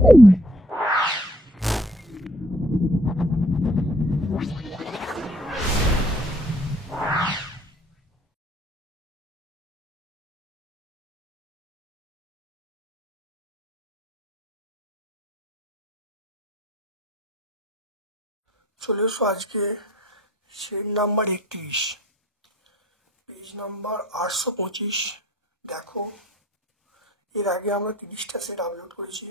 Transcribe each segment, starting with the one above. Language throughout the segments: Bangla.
চলে এসো আজকে সেট নাম্বার 31, পেজ নাম্বার 825। দেখো, এর আগে আমরা 30টা সেট আপলোড করেছি,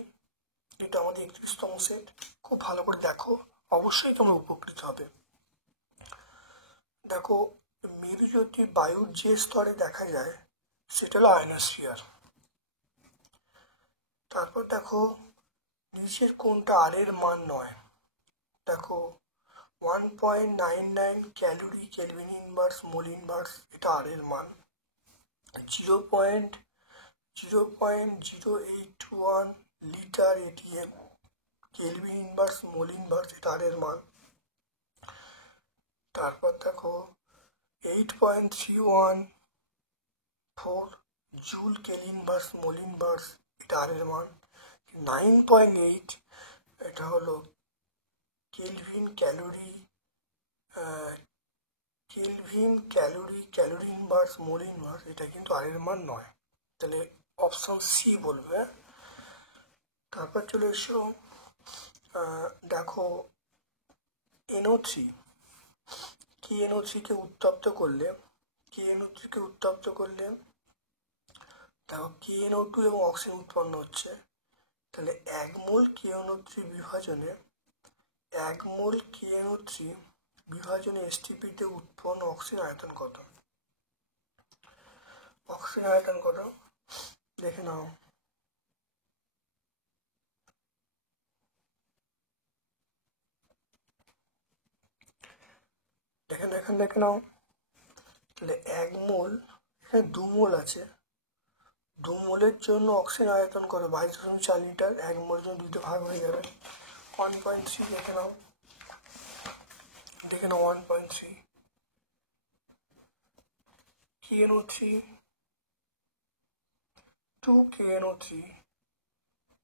এটা আমাদের 31তম সেট। খুব ভালো করে দেখো, অবশ্যই তোমরা উপকৃত হবে। দেখো, মেরু যদি বায়ুর যে স্তরে দেখা যায় সেটা হলো আয়নোস্ফিয়ার। তারপর দেখো, নিচের কোনটা আর এর মান নয়। দেখো, 1.99 calorie kelvin inverse mole inverse, এটা আর এর মান। 0.081 litre ATM kelvin inverse mole inverse, এটা আর এর মান। তারপর দেখো, 8.314 joule kelvin inverse mole inverse, এটা আর এর মান। 9.8 এটা হলো kelvin calorie calorie inverse mole inverse, এটা কিন্তু আর এর মান নয়। তাহলে অপশন সি বলবে। তারপর চলে এসো, দেখো NO3 কি, NO3 কে উত্তপ্ত করলে দেখো KNO2 এবং অক্সিজেন উৎপন্ন হচ্ছে। তাহলে 1 মোল KNO3 বিভাজনে STP-তে উৎপন্ন অক্সিজেন আয়তন কত? অক্সিজেন আয়তন কত দেখে নাও। দেখে নাও। তাহলে 1 মোল, এখানে 2 মোল আছে, 2 মোলের জন্য অক্সিজেন আয়তন কত? 22.4 লিটার। 1 মোলের জন্য 2তে ভাগ হয়ে যাবে 1.3। দেখে নাও 1.3। KNO3 2 KNO3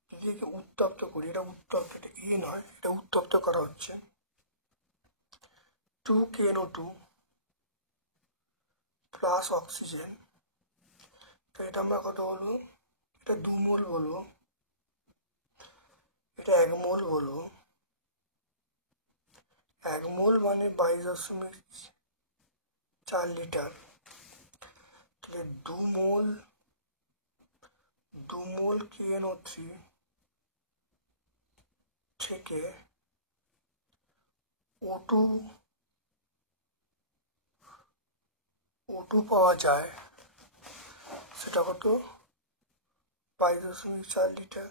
যদি একে উত্তপ্ত করি, এটা উত্তপ্ত, এটা এ নয়, এটা উত্তপ্ত করা হচ্ছে। 2 KNO2 প্লাস অক্সিজেন, তো এটা আমরা কত বলবো? এটা 2 মোল বলবো, এটা 1 মোল বলবো। 1 মোল মানে 22.4 লিটার। তাহলে 2 মোল KNO3 থেকে O2 পাওয়া যায়, সেটা কত? 22.4 লিটার।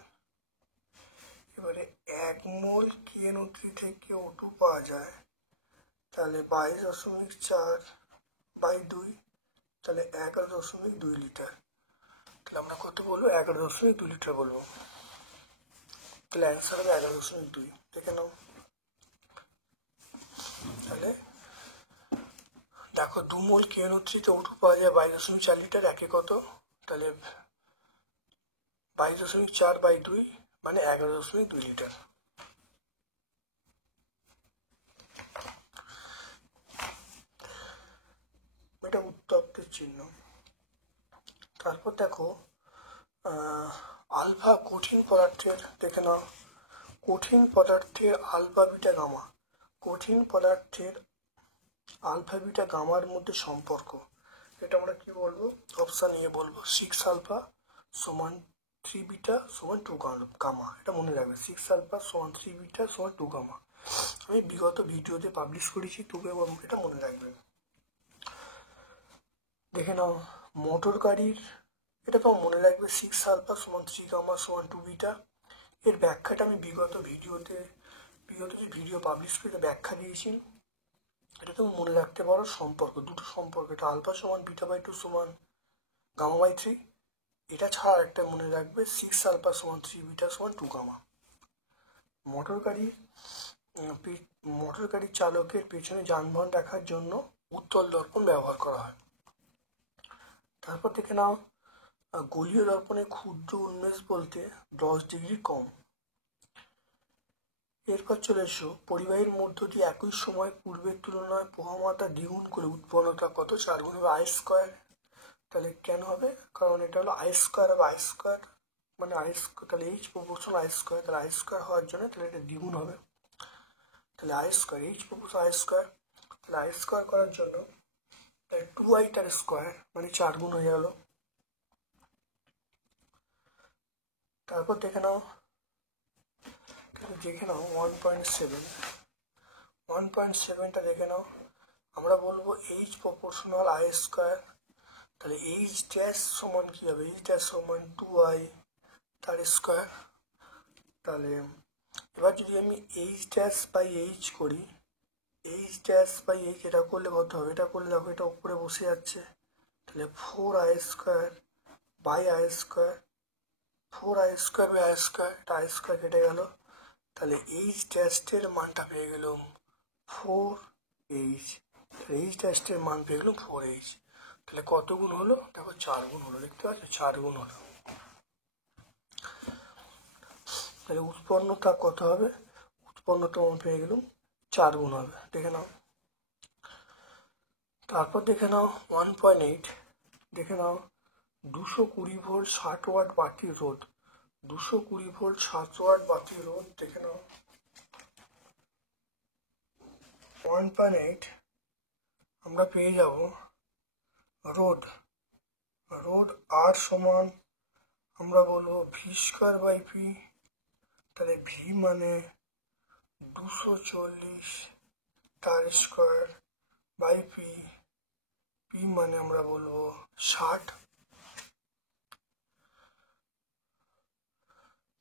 এবারে 1 মোল KNO3 থেকে O2 পাওয়া যায়, তাহলে 22.4/2, তাহলে 11.2 লিটার। তাহলে আমরা কত বলবো? 11.2 লিটার বলবো। তাহলে অ্যান্সার হবে 11.2। দেখে নাও। তাহলে দেখো, 2 মোল KNO3 তে O2 পাওয়া যায় 22.4 লিটার, একে কত? তাহলে 22.4/2 মানে 11.2 লিটার। এটা উত্তপ্তের চিহ্ন। তারপর দেখো, আলফা কঠিন পদার্থের, দেখে নাও, কঠিন পদার্থের আলফা বিটা গামা, কঠিন পদার্থের আলফা বিটা গামার মধ্যে সম্পর্ক, এটা আমরা কি বলবো? অপশন এ বলবো, 6 আলফা সমান 3 বিটা সমান 2 গামা। এটা মনে রাখবে, 6 আলফা সমান 3 বিটা সমান 2 গামা। আমি বিগত ভিডিওতে পাবলিশ করেছি, তবে এটা মনে রাখবে। দেখে নাও, মোটর গাড়ির, এটা তো মনে রাখবে, 6 আলফা সমান 3 গামা সমান 2 বিটা। এর ব্যাখ্যাটা আমি বিগত যে ভিডিও পাবলিশ করে ব্যাখ্যা দিয়েছি, এটা তো মনে রাখতে পারো। সম্পর্ক, দুটো সম্পর্ক, এটা আলফা সমান বিটা/2 সমান গামা/3। এটা ছাড়া একটা মনে রাখবে, 6 আলফা সমান 3 বিটা সমান 2 গামা। মোটর গাড়ির চালকের পেছনে যানবাহন রাখার জন্য উত্তল দর্পণ ব্যবহার করা হয়। তারপর দেখে নাও, গোলীয় দর্পণে ক্ষুদ্র উন্মেষ বলতে 10 ডিগ্রি কম। এরপর চলে এসো, পরিবাহীর মধ্য দিয়ে একই সময় পূর্বের তুলনায় প্রবাহমাত্রা দ্বিগুণ করে উৎপন্নতা কত? 4 গুণ হবে আই স্কোয়ার। তাহলে কেন হবে? কারণ এটা হলো আই স্কোয়ার হবে, আই স্কোয়ার মানে আই স্কোয়ার, তাহলে এইচ প্রপোর্শনাল আই স্কোয়ার, তাহলে আই স্কোয়ার হওয়ার জন্য তাহলে এটা দ্বিগুণ হবে। তাহলে I square, H proportional I square, তাহলে আই স্কোয়ার করার জন্য তাহলে 2i তার স্কোয়ার মানে 4 গুণ হয়ে গেল। তারপর দেখে নাও 1.7টা দেখে নাও। আমরা বলবো এইচ প্রপোর্শনাল আই স্কোয়ার, তাহলে এইচ ড্যাশ সমান কি হবে? এইচ ড্যাশ সমান 2i তার স্কোয়ার। তাহলে এবার যদি আমি এইচ ড্যাশ বাই এইচ করি, এইচ ড্যাশ বাই এইচ এটা করলে কত হবে? এটা করলে দেখো এটা উপরে বসে যাচ্ছে, তাহলে 4i square by i square, 4i square by i square, এটা আই স্কোয়ার কেটে গেল। তাহলে এইচ ড্যাশের মানটা পেয়ে গেলাম 4h, এইচ ড্যাশের মান পেয়ে গেলাম 4h। তাহলে কত গুণ হলো? দেখো 4 গুণ হলো, দেখতে পাচ্ছ 4 গুণ হলো। তাহলে উৎপন্নতা কত হবে? উৎপন্নতা আমরা পেয়ে গেলাম 4 গুণ হবে, দেখে নাও। তারপর দেখে নাও 1.8, দেখে নাও 220 ভোল্ট 60 ওয়াট বাতির রোধ, 220 ভোল্ট 60 ওয়াট বাতির রোধ, দেখে নাও 1.8 আমরা পেয়ে যাব রোধ, রোধ আর সমান আমরা বলবো ভি স্কোয়ার বাই পি। তাহলে ভি মানে 240 তার স্কোয়ার বাই পি, পি মানে আমরা বলবো 60।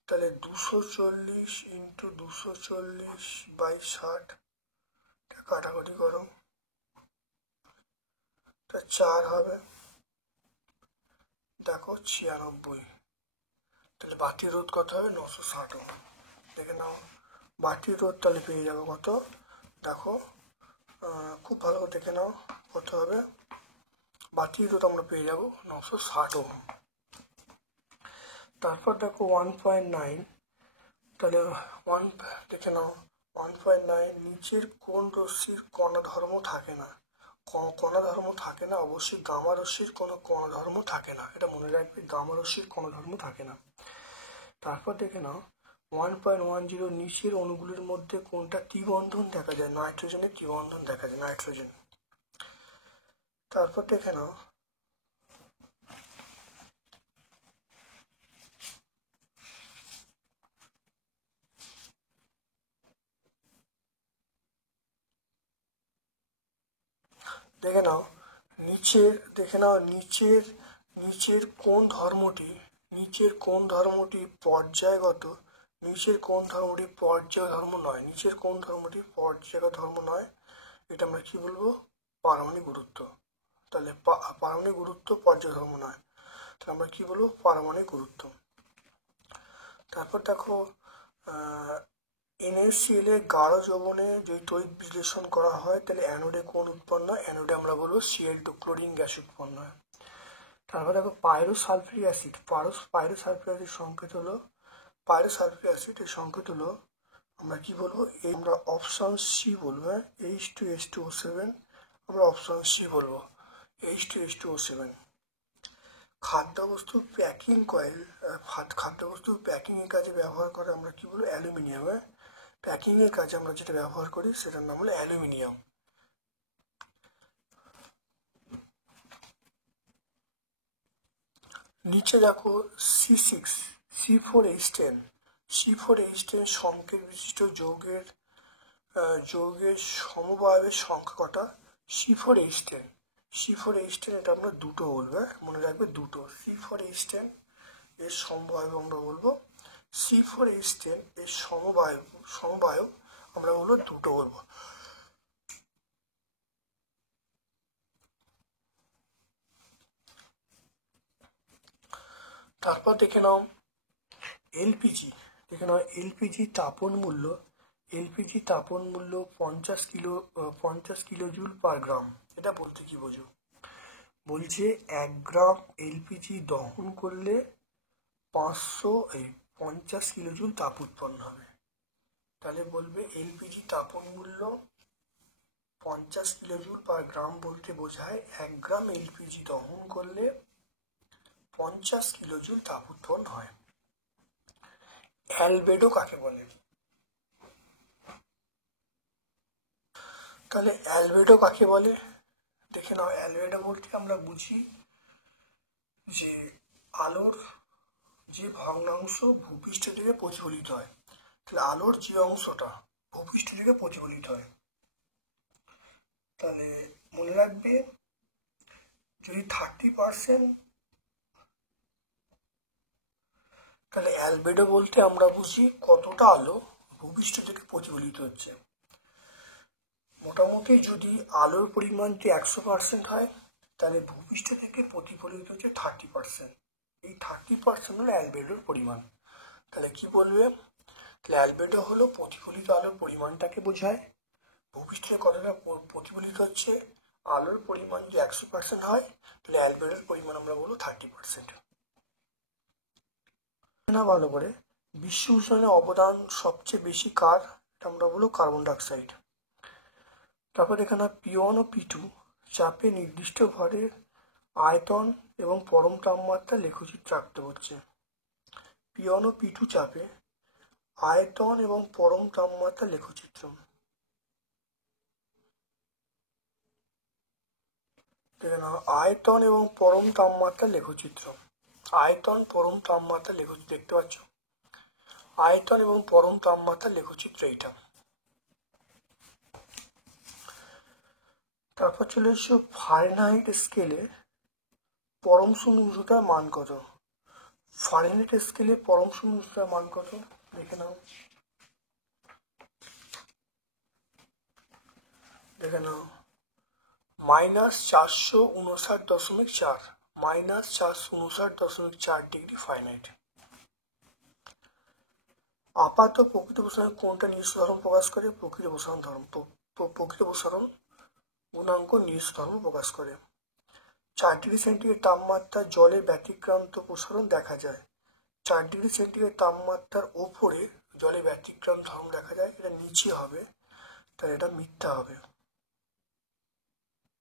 তাহলে 240 ইন্টু 240 বাই 60, কাটাকাটি করো, তা 4 হবে, দেখো 96। তাহলে বাতির রোধ কত হবে? 960 ওহম। দেখে নাও বাতির রোধ তাহলে পেয়ে যাবো কত? দেখো খুব ভালো করে দেখে নাও কত হবে। বাতির রোধ আমরা পেয়ে যাবো 960 ওহম। তারপর দেখো 1.9, তাহলে দেখে নাও 1.9, নিচের কোন রশ্মির কণা ধর্ম থাকে না? কণা ধর্ম থাকে না, অবশ্যই গামা রশ্মির কোনো কণা ধর্ম থাকে না, এটা মনে রাখবে, গামা রশ্মির কণা ধর্ম থাকে না। তারপর দেখে নাও 1.10, নিচের অণুগুলির মধ্যে কোনটা ত্রিবন্ধন দেখা যায়? নাইট্রোজেনের ত্রিবন্ধন দেখা যায়, নাইট্রোজেন। তারপর দেখে নাও নিচের কোন ধর্মটি পর্যায়গত, নিচের কোন ধর্মটি পর্যায় ধর্ম নয়? নিচের কোন ধর্মটি পর্যায়গত ধর্ম নয়? এটা আমরা কি বলবো? পারমাণবিক গুরুত্ব। তাহলে পারমাণবিক গুরুত্ব পর্যায় ধর্ম নয়, তাহলে আমরা কি বলবো? পারমাণবিক গুরুত্ব। তারপর দেখো NaCl এর গাঢ় যৌবনে যদি তড়িৎ বিশ্লেষণ করা হয় তাহলে অ্যানোডে কোন উৎপন্ন হয়? অ্যানোডে আমরা বলবো Cl2, ক্লোরিন গ্যাস উৎপন্ন হয়। তারপর দেখো পাইরোসালফিউরিক অ্যাসিড, পাইরোসালফিউরিক অ্যাসিড সংকেত হলো, পাইরোসালফিউরিক অ্যাসিড এর সংকেত হলো আমরা কি বলবো? আমরা অপশন সি বলবো, H2H2O7, আমরা অপশন সি বলবো H2H2O7। খাদ্যবস্তু প্যাকিং কয়েল, খাদ্যবস্তু প্যাকিং এর কাজে ব্যবহার করে আমরা কি বলবো? অ্যালুমিনিয়াম। প্যাকিং এর কাজে আমরা যেটা ব্যবহার করি সেটার নাম হলো অ্যালুমিনিয়াম। নিচে দেখো C6, C4H10, C4H10 সংকেত বিশিষ্ট যৌগের সমবায়ের সংখ্যা কটা? C4H10 এটা আমরা দুটো বলবো, মনে রাখবে দুটো। C4H10 এর সমবায় আমরা বলবো, C4H10 এর সমবায় আমরা বলবো দুটো বলবো। তারপর দেখে নাও এলপিজি, দেখে নাও এলপিজি তাপন মূল্য 50 কিলোজুল পার গ্রাম। এটা বলতে কি বোঝো? বলছে 1 গ্রাম এলপিজি দহন করলে 50 কিলোজুল তাপ উৎপন্ন হবে। তাহলে বলবে এলপিজি তাপন মূল্য 50 কিলোজুল পার গ্রাম বলতে বোঝায় 1 গ্রাম এলপিজি দহন করলে 50 কিলোজুল তাপ উৎপন্ন হয়। অ্যালবেডো কাকে বলে? তাহলে অ্যালবেডো কাকে বলে দেখে নাও। অ্যালবেডো বলতে আমরা বুঝি যে আলোর যে ভগ্নাংশ ভূপৃষ্ঠ থেকে প্রতিফলিত হয়। তাহলে আলোর যে অংশটা ভূপৃষ্ঠ থেকে প্রতিফলিত হয়, তাহলে মনে রাখবে যদি 30%, তাহলে অ্যালবেডো বলতে আমরা বুঝি কতটা আলো ভূপৃষ্ঠ থেকে প্রতিফলিত হচ্ছে। মোটামুটি যদি আলোর পরিমাণটি 100% হয়, তাহলে ভূপৃষ্ঠ থেকে প্রতিফলিত হচ্ছে 30%। এই 30% হলো অ্যালবেডোর পরিমাণ। তাহলে কি বলবে? তাহলে অ্যালবেডো হলো প্রতিফলিত আলোর পরিমাণটাকে বোঝায়। ভূপৃষ্ঠে কতটা প্রতিফলিত হচ্ছে, আলোর পরিমাণ যদি 100% হয়, তাহলে অ্যালবেডোর পরিমাণ আমরা বলবো 30%। না ভালো করে, বিশ্ব উষ্ণায়নে অবদান সবচেয়ে বেশি কার? এটা আমরা বলবো কার্বন ডাইঅক্সাইড। তারপর এখানে P1 ও P2 চাপে নির্দিষ্ট ভরের আয়তন এবং পরম তাপমাত্রা লেখচিত্র আঁকতে হচ্ছে। P1 ও P2 চাপে আয়তন এবং পরম তাপমাত্রা লেখচিত্র। দেখে নাও, আয়তন এবং পরম তাপমাত্রা লেখচিত্র। আয়তন পরম তাপমাত্রা লেখচিত্র দেখতে পাচ্ছ? আয়তন এবং পরম তাপমাত্রা লেখচিত্র এইটা। তারপর চলে এসো ফারেনহাইট স্কেলে পরম শূন্য উষ্ণতার মান কত? ফারেনহাইট স্কেলে পরম শূন্য উষ্ণতার মান কত দেখে নাও। দেখে নাও, -459.4 -459.4 ডিগ্রি ফারেনহাইট। আপাত প্রকৃত প্রসারণ কোনটা নিজস্ব ধর্ম প্রকাশ করে? প্রকৃত প্রসারণ ধর্ম, প্রকৃত প্রসারণ গুণাঙ্ক নিজস্ব ধর্ম প্রকাশ করে। 4 ডিগ্রি সেন্টিগ্রেড তাপমাত্রা জলের ব্যতিক্রান্ত প্রসারণ দেখা যায়। 4 ডিগ্রি সেন্টিগ্রেড তাপমাত্রার ওপরে জলে ব্যতিক্রান্ত ধর্ম দেখা যায়, এটা নিচে হবে, তাহলে এটা মিথ্যা হবে,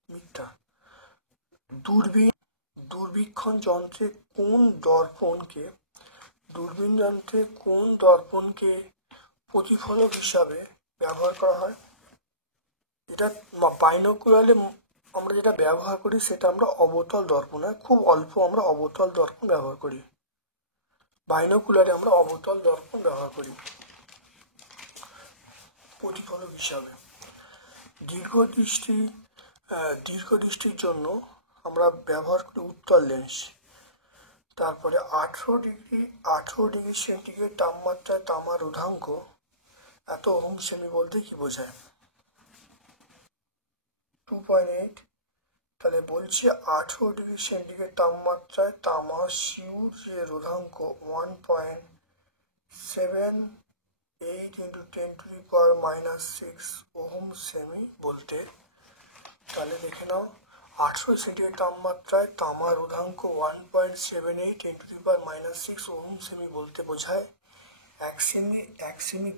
মিথ্যা। দূরবীক্ষণ যন্ত্রে কোন দর্পণকে প্রতিফলক হিসাবে ব্যবহার করা হয়? এটা বাইনোকুলারে আমরা যেটা ব্যবহার করি সেটা আমরা অবতল দর্পণ, খুব অল্প আমরা অবতল দর্পণ ব্যবহার করি। বাইনোকুলারে আমরা অবতল দর্পণ ব্যবহার করি প্রতিফলক হিসাবে। দীর্ঘদৃষ্টির জন্য আমরা ব্যবহার করি উত্তল লেন্স। তারপরে 18 ডিগ্রি সেন্টিগ্রেড তাপমাত্রায় তামার রোধাঙ্ক এত ওহম সেমি বলতে কি বোঝায়? 2.8। তাহলে বলছি 18 ডিগ্রি সেন্টিগ্রেড তাপমাত্রায় তামার শিউর যে রোধাঙ্ক 1.78 × 10⁻⁻6 ওহম সেমি বলতে, তাহলে দেখে নাও 18 সেন্টিগ্রেড তাপমাত্রায় তামার রোধাঙ্ক 1.78 × 10⁻6 ওহম সেমি বলতে বোঝায় 1 সেমি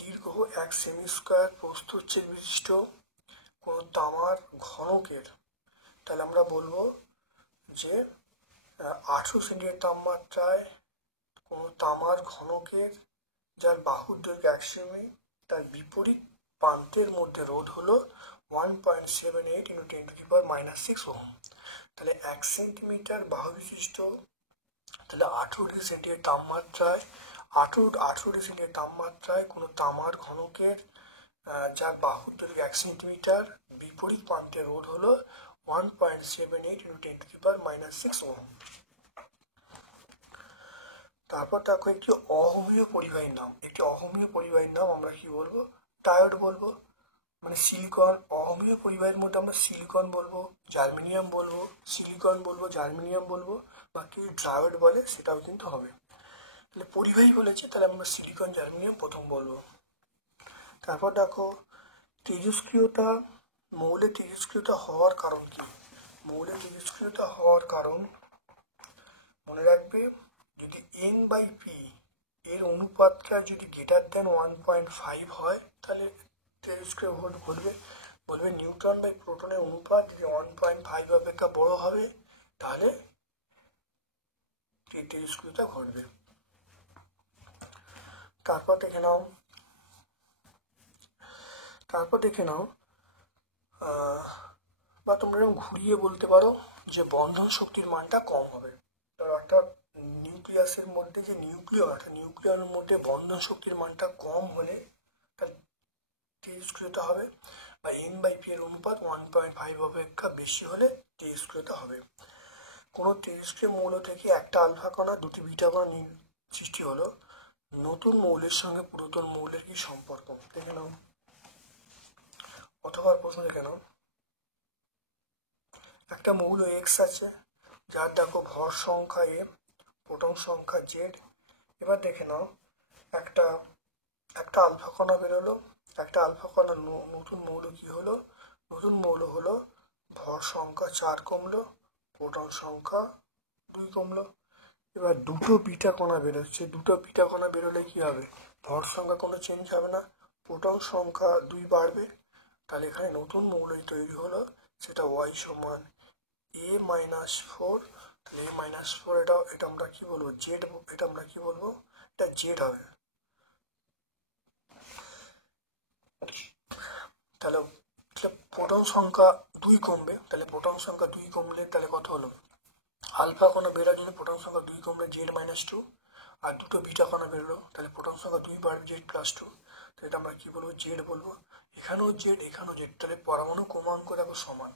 দীর্ঘ 1 সেমি স্কোয়ার প্রস্থচ্ছেদ বিশিষ্ট কোন তামার ঘনকের, তাহলে আমরা বলবো যে 18 সেন্টিগ্রেড তাপমাত্রায় কোন তামার ঘনকের যার বাহুর দৈর্ঘ্য 1 সেমি, তার বিপরীত প্রান্তের মধ্যে রোধ হলো 1.78 × 10⁻6 ওহম। তাহলে 1 সেন্টিমিটার বাহু বিশিষ্ট, তাহলে 18 ডিগ্রি সেন্টিগ্রেড তাপমাত্রায় 18 ডিগ্রি সেন্টিগ্রেড তাপমাত্রায় কোনো তামার ঘনকের যার বাহুর দৈর্ঘ্য 1 সেন্টিমিটার, বিপরীত প্রান্তের রোধ হলো 1.78 × 10⁻6 ওহম। তারপর দেখো একটি অহমীয় পরিবাহীর নাম। একটি অহমীয় পরিবাহীর নাম আমরা কি বলবো? ডায়োড বলবো, মানে সিলিকন। অহমীয় পরিবাহীর মধ্যে আমরা সিলিকন বলবো, জার্মেনিয়াম বলবো, সিলিকন বলবো, জার্মেনিয়াম বলবো, বা কেউ ডায়োড বলে সেটাও কিন্তু হবে। তাহলে পরিবাহী বলেছি, তাহলে আমরা সিলিকন জার্মেনিয়াম প্রথম বলবো। তারপর দেখো তেজস্ক্রিয়তা, মৌলের তেজস্ক্রিয়তা হওয়ার কারণ কি? মৌলের তেজস্ক্রিয়তা হওয়ার কারণ মনে রাখবে, যদি N/P এর অনুপাতটা যদি গ্রেটার দেন 1.5 হয় তাহলে টেলিস্কোপ ভোল্ট ঘটবে। বলবে নিউট্রন বাই প্রোটনের অনুপাত যদি 1.5 অপেক্ষা বড় হবে তাহলে টেলিস্কোপটা ঘটবে। তারপর দেখে নাও বা তোমরা এরকম ঘুরিয়ে বলতে পারো যে বন্ধন শক্তির মানটা কম হবে। অর্থাৎ নিউক্লিয়াসের মধ্যে যে নিউক্লিয়ারের মধ্যে বন্ধন শক্তির মানটা কম হলে তার টেলিস্কোপটা হবে, বা N/P এর অনুপাত 1.5 অপেক্ষা বেশি হলে টেলিস্কোপটা হবে। কোনো টেলিস্কোপ মৌল থেকে একটা আলফা কণা দুটি বিটা কণা সৃষ্টি হলো, নতুন মৌলের সঙ্গে পুরাতন মৌলের কি সম্পর্ক দেখে নাও। অথবা প্রশ্ন দেখে নাও, একটা মৌল এক্স আছে যার দেখো ভর সংখ্যা এ, প্রোটন সংখ্যা জেড। এবার দেখে নাও একটা আলফা কণা বেরোলো, একটা আলফা কণা নতুন মৌল কি হলো, নতুন মৌল হলো ভর সংখ্যা 4 কমলো, প্রোটন সংখ্যা 2 কমলো। এবার দুটো বিটা কণা বেরোচ্ছে, দুটো বিটা কণা বেরোলে কি হবে, ভর সংখ্যা কোনো চেঞ্জ হবে না, প্রোটন সংখ্যা 2 বাড়বে। তাহলে এখানে নতুন মৌল তৈরি হলো, সেটা y সমান a-4। তাহলে a-4 এটা আমরা কি বলবো, জেড। এটা আমরা কি বলবো, এটা জেড হবে। তাহলে প্রোটন সংখ্যা 2 কমবে, তাহলে প্রোটন সংখ্যা 2 কমলে তাহলে কত হলো, আলফা কণা বেরোর জন্য প্রোটন সংখ্যা 2 কমলে z-2, আর দুটো বিটা কণা বেরোলো তাহলে প্রোটন সংখ্যা 2 বাড়বে z+2। তো এটা আমরা কি বলবো, জেড বলবো। এখানেও জেড, এখানেও জেড, তাহলে পরমাণু ক্রমাঙ্ক দেখো সমান।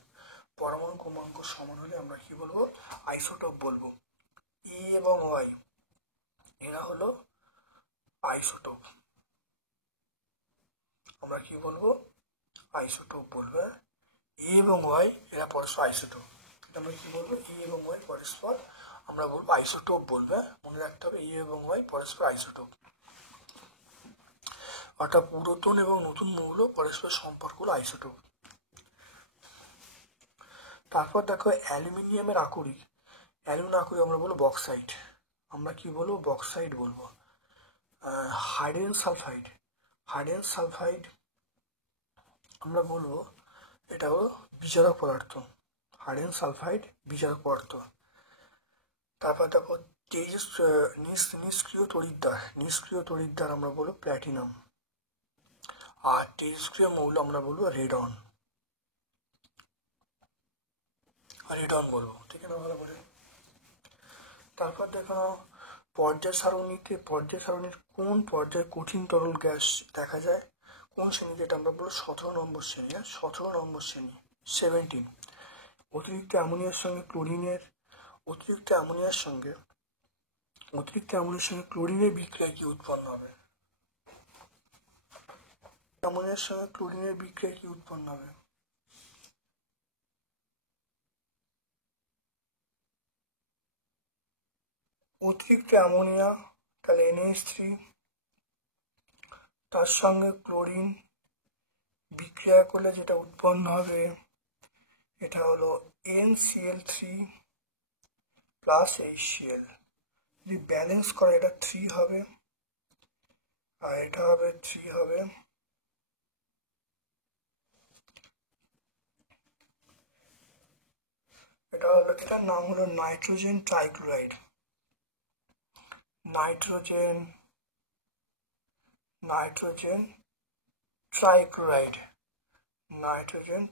পরমাণু ক্রমাঙ্ক সমান হলে আমরা কি বলবো, আইসোটোপ বলবো। ই এবং ওয়াই এরা হলো আইসোটোপ, আমরা কি বলবো, আইসোটোপ বলবো। ই এবং ওয়াই এরা পরস্পর আইসোটোপ, আমরা কি বলবো, ই এবং ওয়াই পরস্পর আমরা বলবো আইসোটোপ বলবো। মনে রাখতে হবে ই এবং ওয়াই পরস্পর আইসোটোপ, অর্থাৎ পুরাতন এবং নতুন মৌল পরস্পর সম্পর্ক হলো আইসোটোপ। তারপর দেখো অ্যালুমিনিয়ামের আকরিক, অ্যালুমিনিয়াম আকরিক আমরা বলবো বক্সাইট, আমরা কি বলবো, বক্সাইট বলবো। হাইড্রোজেন সালফাইড আমরা বলবো এটা হলো বিজারক পদার্থ, হাইড্রোজেন সালফাইড বিজারক পদার্থ। তারপর দেখো নিষ্ক্রিয় তড়িৎদ্বার আমরা বলবো প্ল্যাটিনাম, আর তেজস্ক্রিয় মৌল আমরা বলবো রেডন বলবো, ঠিক আছে ভালো করে। তারপর দেখো পর্যায় সারণীর কোন পর্যায়ে কঠিন তরল গ্যাস দেখা যায়, কোন শ্রেণীতে, এটা আমরা বলবো 17 নম্বর শ্রেণী। 17 নম্বর শ্রেণী 17। অতিরিক্ত অ্যামোনিয়ার সঙ্গে ক্লোরিনের বিক্রিয়া কি উৎপন্ন হবে, অ্যামোনিয়ার সঙ্গে ক্লোরিনের বিক্রিয়া কি উৎপন্ন হবে, অতিরিক্ত অ্যামোনিয়া তাহলে NH3, তার সঙ্গে ক্লোরিন বিক্রিয়া করলে যেটা উৎপন্ন হবে এটা হলো NCl3 প্লাস HCl। যদি ব্যালেন্স করে এটা 3 হবে আর এটা হবে 3 হবে। এটার নাম হলো নাইট্রোজেন ট্রাইক্লোরাইড। নাইট্রোজেন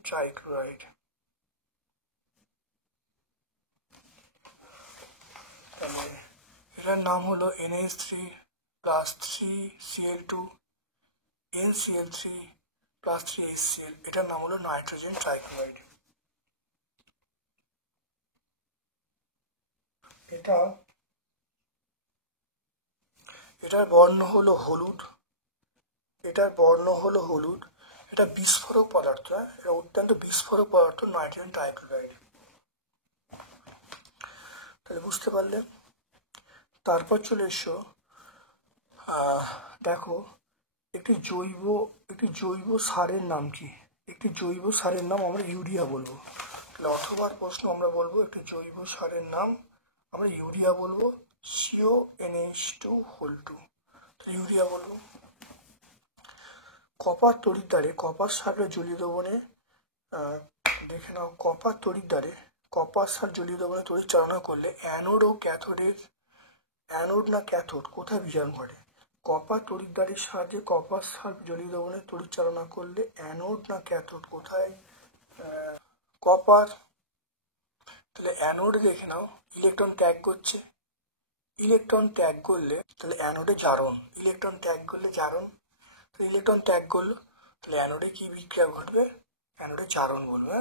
ট্রাইক্লোরাইড এটার নাম হলো NH3 plus 3Cl2 NCl3 plus 3HCl, এটার নাম হলো নাইট্রোজেন ট্রাইক্লোরাইড। এটার বর্ণ হলো হলুদ, এটা বিস্ফোরক পদার্থ, এটা অত্যন্ত বিস্ফোরক পদার্থ নাইট্রোজেন ট্রাইক্লোরাইড। তাহলে বুঝতে পারলে। তারপর চলে এসো, দেখো একটি জৈব সারের নাম কি, একটি জৈব সারের নাম আমরা ইউরিয়া বলবো। তাহলে অথবা প্রশ্ন আমরা বলবো একটি জৈব সারের নাম আমরা ইউরিয়া বলবো, CONH2 হোল 2। তাহলে ইউরিয়া বলবো। কপার তড়িৎদ্বারে কপার সার জলীয় দ্রবণে দেখে নাও, কপার তড়িৎদ্বারে কপার সার জলীয় দ্রবণে তড়িৎ চালনা করলে অ্যানোড ও ক্যাথোডের, অ্যানোড না ক্যাথোড কোথায় বিজারণ ঘটে? কপার তড়িৎদ্বারের সাহায্যে কপার সার জলীয় দ্রবণে তড়িৎ চালনা করলে অ্যানোড না ক্যাথোড কোথায়? কপার। তাহলে অ্যানোড দেখে নাও, ইলেকট্রন ত্যাগ করছে, ইলেকট্রন ত্যাগ করলে তাহলে অ্যানোডে জারণ, ইলেকট্রন ত্যাগ করলে জারণ, ইলেকট্রন ত্যাগ করলো তাহলে অ্যানোডে কি বিক্রিয়া ঘটবে? অ্যানোডে জারণ বলবে।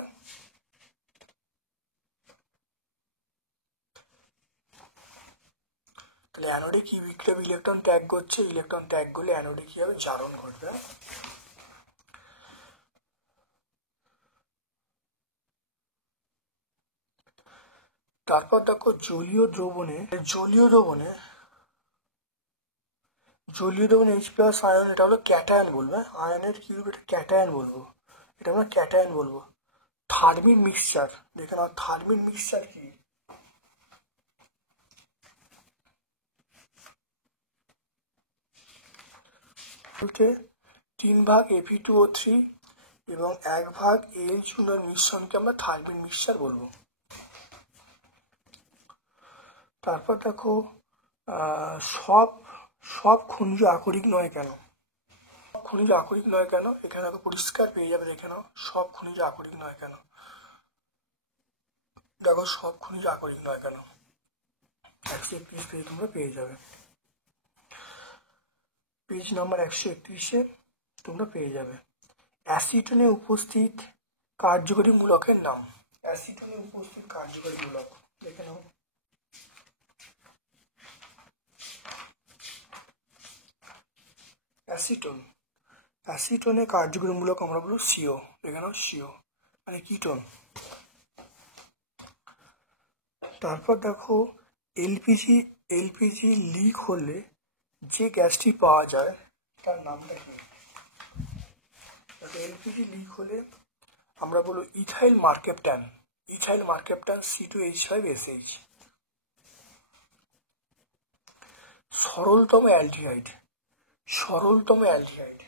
তাহলে অ্যানোডে কি বিক্রিয়া? ইলেকট্রন ত্যাগ করছে, ইলেকট্রন ত্যাগ করলে অ্যানোডে কি হবে? জারণ ঘটবে। তারপর দেখো জলীয় দ্রবণে, জলীয় দ্রবণে H+ আয়ন, এটা হলো ক্যাটায়ন বলবে, আয়নের কি রূপ? এটা ক্যাটায়ন বলবো, এটা আমরা ক্যাটায়ন বলবো। থার্মিন মিক্সচার, দেখে নাও থার্মিন মিক্সচার কি? বলতে 3 ভাগ Fe2O3 এবং 1 ভাগ AH2 এর মিশ্রণকে আমরা থার্মিন মিক্সচার বলবো। তারপর দেখো সব খনিজ আকরিক নয় কেন? খনিজ আকরিক নয় কেন? এখানে দেখো পরিষ্কার পেয়ে যাবে, দেখে নাও সব খনিজ আকরিক নয় কেন। দেখো সব খনিজ আকরিক নয় কেন, 131 পেজ তোমরা পেয়ে যাবে, পেজ নাম্বার 131-এ তোমরা পেয়ে যাবে। অ্যাসিটোনে উপস্থিত কার্যকরী মূলকের নাম। অ্যাসিটোনে উপস্থিত কার্যকরী মূলক দেখে নাও। অ্যাসিটোন, অ্যাসিটোনে কার্যকরী মূলক আমরা বলবো CO, দেখে নাও CO মানে কিটোন। তারপর দেখো এলপিজি লিক হলে যে গ্যাসটি পাওয়া যায় তার নামটা কি? এলপিজি লিক হলে আমরা বলবো ethyl mercaptan, ethyl mercaptan C2H5SH। সরলতম অ্যালডিহাইড, সরলতম অ্যালডিহাইড,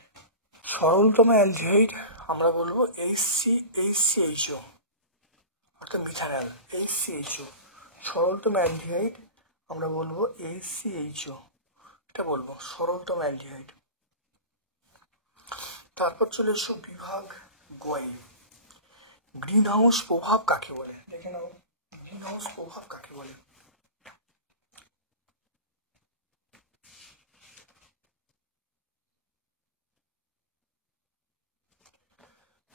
সরলতম অ্যালডিহাইড আমরা বলবো HCHO অর্থাৎ মিথানল, HCHO। সরলতম অ্যালডিহাইড আমরা বলবো HCHO, এটা বলবো সরলতম অ্যালডিহাইড। তারপর চলে এসো বিভাগ গয়ে, গ্রিন হাউস প্রভাব কাকে বলে? দেখে নাও গ্রিন হাউস প্রভাব কাকে বলে।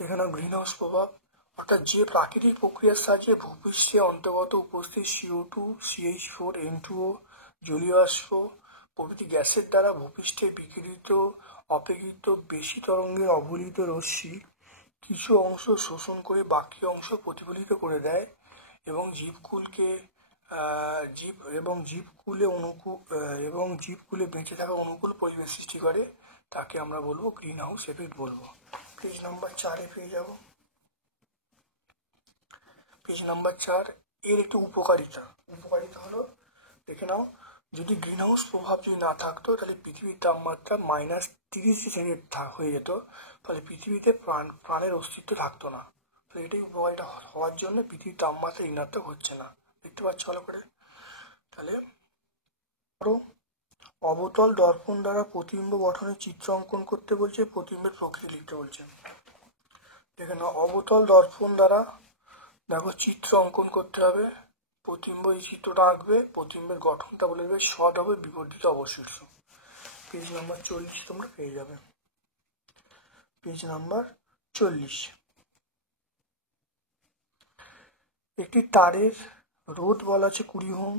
দেখে নাও গ্রিন হাউস প্রভাব অর্থাৎ যে প্রাকৃতিক প্রক্রিয়ার সাহায্যে ভূপৃষ্ঠে অন্তর্গত উপস্থিত CO2, CH4, N2O, জলীয় বাষ্প প্রভৃতি গ্যাসের দ্বারা ভূপৃষ্ঠে বিকিরিত অপেক্ষিত বেশি তরঙ্গের অবলিত রশ্মি কিছু অংশ শোষণ করে বাকি অংশ প্রতিফলিত করে দেয় এবং জীবকুলে বেঁচে থাকা অনুকূল পরিবেশ সৃষ্টি করে, তাকে আমরা বলবো গ্রিন হাউস এফেক্ট বলবো। পেজ নাম্বার 4-এ পেয়ে যাব। পেজ নাম্বার 4 এর একটি উপকারিতা, উপকারিতা হলো দেখে নাও, যদি গ্রিন হাউস প্রভাব যদি না থাকতো তাহলে পৃথিবীর তাপমাত্রা -30°C হয়ে যেত, তাহলে পৃথিবীতে প্রাণের অস্তিত্ব থাকতো না। তো এটাই উপকারিতা হওয়ার জন্য পৃথিবীর তাপমাত্রা ঋণাত্মক হচ্ছে না, দেখতে পাচ্ছ ভালো করে। তাহলে অবতল দর্পণ দ্বারা প্রতিবিম্ব গঠনের চিত্র অঙ্কন করতে বলছে, প্রতিবিম্বের প্রকৃতি লিখতে বলছে। দেখে নাও অবতল দর্পণ দ্বারা দেখো চিত্র অঙ্কন করতে হবে, প্রতিবিম্ব এই চিত্রটা আঁকবে, প্রতিবিম্বের গঠনটা বলে দেবে, সৎ হবে বিবর্ধিত অবশীর্ষ। পেজ নাম্বার 40 তোমরা পেয়ে যাবে, পেজ নাম্বার 40। একটি তারের রোধ বলা আছে 20 ওহম,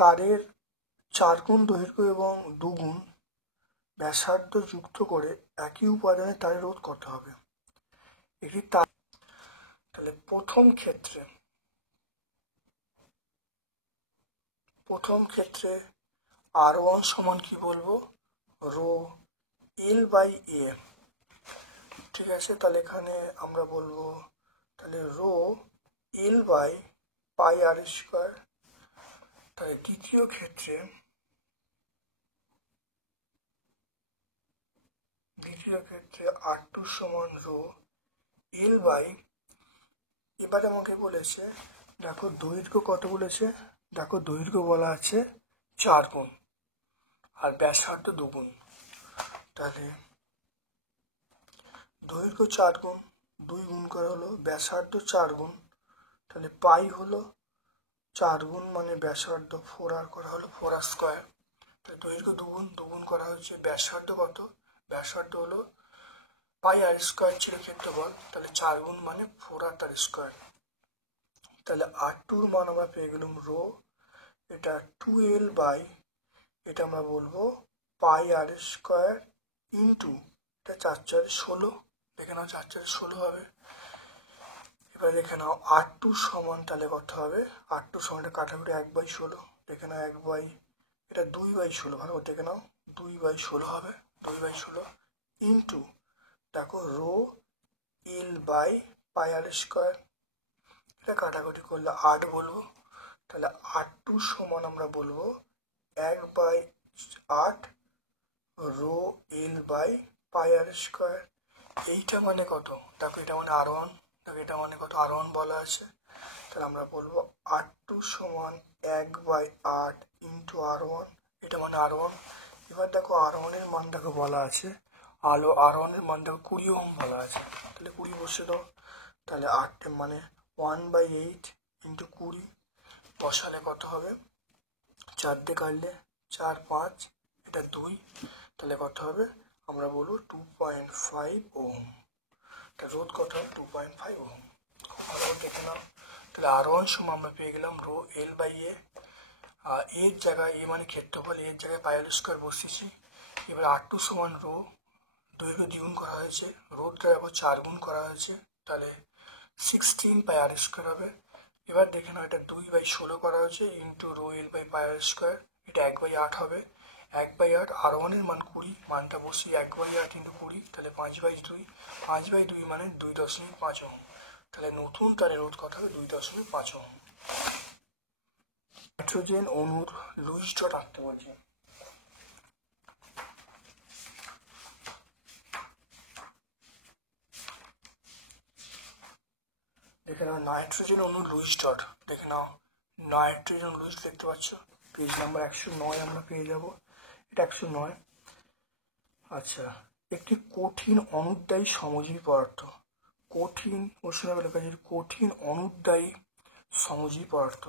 তারের 4 গুণ দৈর্ঘ্য এবং 2 গুণ ব্যাসার্ধ যুক্ত করে একই উপাদানে তারের রোধ কত হবে? একটি তার, তাহলে প্রথম ক্ষেত্রে R1 সমান কি বলবো? রো L/A, ঠিক আছে। তাহলে এখানে আমরা বলবো তাহলে রো L/πr²। তাহলে দ্বিতীয় দ্বিতীয় ক্ষেত্রে R2 সমান রো এল বাই, এবারে আমাকে বলেছে দেখো দৈর্ঘ্য কত বলেছে, দেখো দৈর্ঘ্য বলা আছে 4 গুণ আর ব্যাসার্ধ 2 গুণ। তাহলে দৈর্ঘ্য 4 গুণ 2 গুণ করা হলো ব্যাসার্ধ 4 গুণ, তাহলে পাই হলো 4 গুণ মানে ব্যাসার্ধ 4r করা হলো 4r স্কোয়ার। তাহলে দৈর্ঘ্য 2 গুণ করা হয়েছে, ব্যাসার্ধ কত, ব্যাসার্ধ হলো পাই আর স্কোয়ার ছিল ক্ষেত্রফল, তাহলে 4 গুণ মানে 4r তার স্কোয়ার। তাহলে R2 এর মান আমরা পেয়ে গেলাম রো, এটা 2l বাই, এটা আমরা বলবো পাই আর স্কোয়ার ইন্টু, এটা 4 4 16, দেখে নাও 4 4 16 হবে। এবার দেখে নাও R2 সমান তাহলে কত হবে, R2 সমান এটা কাটাকুটি 1/16, দেখে নাও 1 বাই, এটা 2/16, ভালো করে দেখে নাও 2/16 হবে, 2/16 ইন্টু দেখো rho L by pi r square, এটা কাটাকুটি করলে 8 বলবো। তাহলে R2 সমান আমরা বলবো 1/8 rho L by pi r square. এইটা মানে কত, দেখো এটা মানে R1, দেখো এটা মানে কত R1 বলা আছে, তাহলে আমরা বলবো R2 সমান 1/8 ইন্টু R1, এটা মানে R1। এবার দেখো R1 এর মান দেখো বলা আছে, R1 এর মান দেখো 20 ওহম বলা আছে, তাহলে 20 বসে দাও। তাহলে 8 মানে 1/8 ইন্টু 20 বসালে কত হবে, 4 দিয়ে কাটলে 4 5, এটা 2, তাহলে কত হবে আমরা বলবো 2.5 ওহম। তা রোধ কত হবে 2.5 ওহম। খুব ভালো করে দেখে নাও। তাহলে R1 সমান আমরা পেয়ে গেলাম রো এল বাই এ, এর জায়গায় এ মানে ক্ষেত্রফল, এর জায়গায় পাই আর স্কোয়ার বসিয়েছি। এবার R2 সমান রো, দৈর্ঘ্য দ্বিগুণ করা হয়েছে, রোধটা আবার 4 গুণ করা হয়েছে, তাহলে 16 পাই আর স্কোয়ার হবে। এবার দেখে নাও এটা 2/16 করা হয়েছে into rho L by pi r square, এটা 1/8 হবে, 1/8 R1 এর মান 20, মানটা বসিয়ে 1/8 ইন্টু 20, তাহলে 5/2, 5/2 মানে 2.5 ওহম। তাহলে নতুন তারের রোধ কত হবে 2.5 ওহম। নাইট্রোজেন অণুর লুইস ডট আঁকতে বলছি। দেখে নাও নাইট্রোজেন অণুর লুইস ডট, দেখে নাও নাইট্রোজেন লুইস দেখতে পাচ্ছ, পেজ নাম্বার 109 আমরা পেয়ে যাব, এটা 109। আচ্ছা, একটি কঠিন অনুদ্বায়ী সমজীবী পদার্থ, কঠিন ওষুধ লেখা আছে কঠিন অনুদ্বায়ী সমজীবী পদার্থ,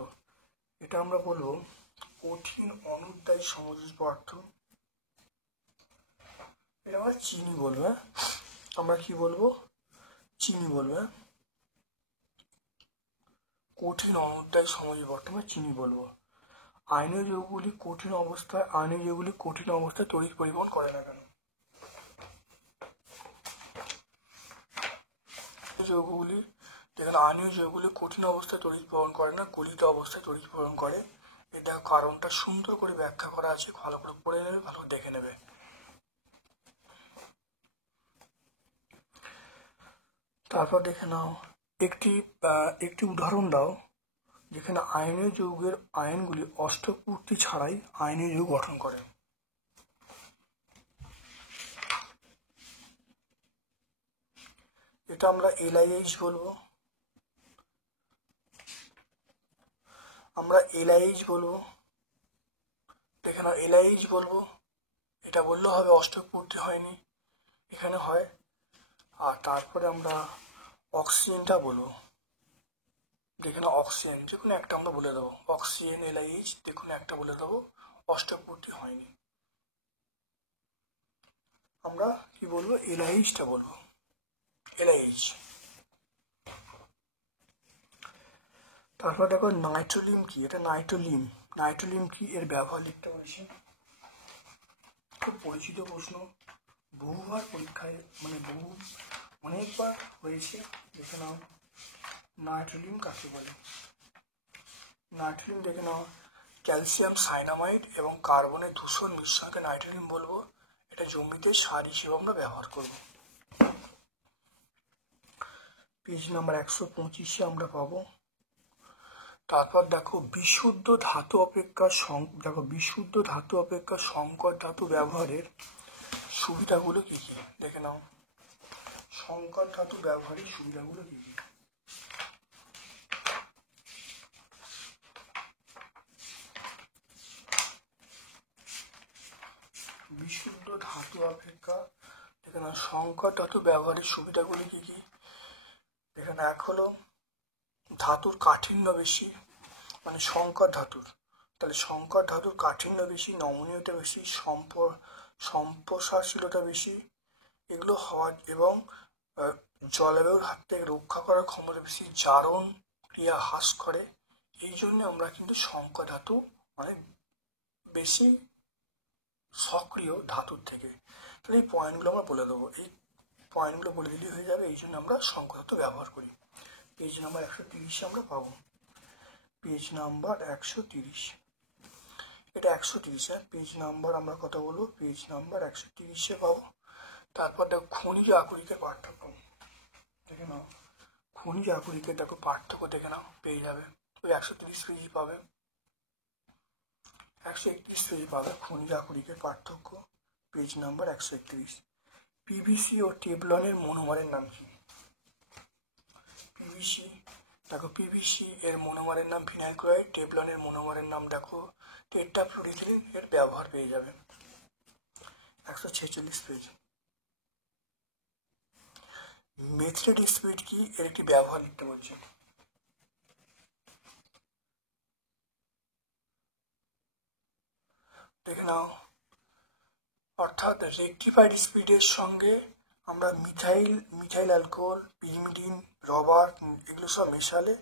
এটা আমরা বলবো কঠিন অনুদ্বায়ী সমজীবী পদার্থ, এটা আমরা চিনি বলবো, হ্যাঁ আমরা কি বলবো চিনি বলবো, হ্যাঁ কঠিন অনুদ্বায়ী সমজীবী পদার্থ আমরা চিনি বলবো। আয়নীয় যৌগগুলি কঠিন অবস্থায় তড়িৎ পরিবহন করে না কেন, যৌগগুলি যেখানে আয়নীয় যৌগগুলি কঠিন অবস্থায় তড়িৎ প্রবাহ করে না, গলিত অবস্থায় তড়িৎ প্রবাহ করে, এটা কারণটা সুন্দর করে ব্যাখ্যা করা আছে, ভালো করে পড়ে নেবে, ভালো দেখে নেবে। তারপর দেখে নাও একটি উদাহরণ দাও যেখানে আয়নীয় যৌগের আয়নগুলি অষ্টক পূর্তি ছাড়াই আয়নীয় যৌগ গঠন করে। এটা আমরা LiH বলবো, দেখে নাও LiH বলবো, এটা বললেও হবে অষ্টক পূর্তি হয়নি, এখানে হয়। আর তারপরে আমরা অক্সিজেনটা বলবো, দেখে নাও অক্সিজেন যে কোনো একটা আমরা বলে দেবো, অক্সিজেন LiH যে কোনো একটা বলে দেবো, অষ্টক পূর্তি হয়নি, আমরা কি বলবো LiHটা বলবো, LiH। তারপর দেখো নাইট্রোলিম কি, এটা নাইট্রোলিম কি এর ব্যবহার লিখতে বলেছি, খুব পরিচিত প্রশ্ন, বহুবার পরীক্ষায় মানে অনেকবার হয়েছে। দেখে নাও নাইট্রোলিম কাকে বলে, নাইট্রোলিম দেখে নাও ক্যালসিয়াম সাইনামাইড এবং কার্বনের দূষণ মিশ্রণকে নাইট্রোলিম বলবো, এটা জমিতে সার হিসেবে আমরা ব্যবহার করব। পেজ নাম্বার 125 আমরা পাবো। তারপর দেখো বিশুদ্ধ ধাতু অপেক্ষা সংকর ধাতু ব্যবহারের সুবিধাগুলো কি কি দেখে নাও। সংকর ধাতু ব্যবহারের সুবিধাগুলো কি কি? বিশুদ্ধ ধাতু অপেক্ষা দেখে নাও সংকর ধাতু ব্যবহারের সুবিধাগুলি কি কি? এখানে এক হলো ধাতুর কাঠিন্য বেশি, মানে সংকর ধাতুর, তাহলে সংকর ধাতুর কাঠিন্য বেশি, নমনীয়তা বেশি, সম্প্রসারশীলতা বেশি, এগুলো হওয়ার এবং জলবায়ুর হাত থেকে রক্ষা করার ক্ষমতা বেশি, জারণ ক্রিয়া হ্রাস করে। এই জন্য আমরা কিন্তু সংকর ধাতু মানে বেশি সক্রিয় ধাতুর থেকে। তাহলে এই পয়েন্টগুলো আমরা বলে দেবো, এই পয়েন্টগুলো বলে দিলেই হয়ে যাবে। এই জন্য আমরা সংকর ধাতু ব্যবহার করি। পেজ নাম্বার 130 আমরা পাবো, পেজ নাম্বার 130, এটা 130, পেজ নাম্বার আমরা কথা বলবো, পেজ নাম্বার 130 পাবো। তারপর দেখো খনিজ আকরিকের পার্থক্য দেখে নাও, খনিজ আকরিকের দেখো পার্থক্য দেখে নাও, পেয়ে যাবে ওই 130 পেজই পাবে, 131 পেজে পাবে খনিজ আকরিকের পার্থক্য, পেজ নাম্বার 131। পিভিসি ও টেফলনের মনোমারের নাম কি? পিভিসি দেখো, পিভিসি এর মনোমারের নাম ভিনাইল ক্লোরাইড, টেফলনের মনোমারের নাম দেখো টেট্রাফ্লুওরিথিলিন, এর ব্যবহার পেয়ে যাবে 146 পেজ। মেথিলেট স্পিরিট কি, এর একটি ব্যবহার লিখতে বলছে। দেখে নাও, অর্থাৎ রেকটিফাইড স্পিরিটের সঙ্গে আমরা মিথাইল অ্যালকোহল, পিরিমিডিন, রবার এগুলো সব মেশালে